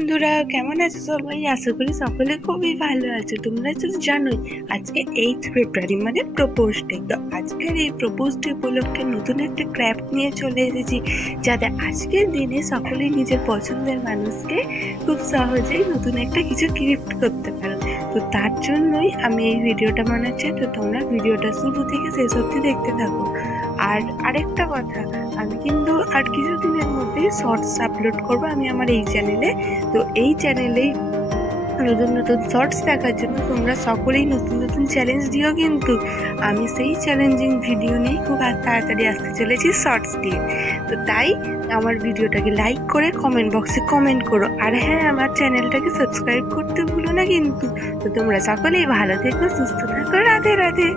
বন্ধুরা, কেমন আছো সবাই? আশা করি সকলে খুবই ভালো আছে। তোমরা তো জানোই আজকে 8 ফেব্রুয়ারি মানে প্রপোজ ডে। তো আজকের এই প্রপোজ ডে উপলক্ষে নতুন একটা ক্রাফট নিয়ে চলে এসেছি, যাতে আজকের দিনে সকলেই নিজের পছন্দের মানুষকে খুব সহজেই নতুন একটা কিছু গিফট করতে পারো। তো তার জন্যই আমি এই ভিডিওটা বানাচ্ছি। তো তোমরা ভিডিওটা শুরু থেকে শেষ অবধি দেখতে থাকো। আর আরেকটা কথা, আমি কিন্তু আর কিছুদিনের মধ্যেই শর্টস আপলোড করবো আমি আমার এই চ্যানেলে। তো এই চ্যানেলেই নতুন নতুন শর্টস দেখার জন্য তোমরা সকলেই নতুন নতুন চ্যালেঞ্জ দিও, কিন্তু আমি সেই চ্যালেঞ্জিং ভিডিও নিয়ে খুব তাড়াতাড়ি আসতে চলেছি শর্টস দিয়ে। তো তাই আমার ভিডিওটাকে লাইক করে কমেন্ট বক্সে কমেন্ট করো, আর হ্যাঁ, আমার চ্যানেলটাকে সাবস্ক্রাইব করতে ভুলো না কিন্তু। তো তোমরা সকলেই ভালো থেকো, সুস্থ থাকো, রাধে রাধে।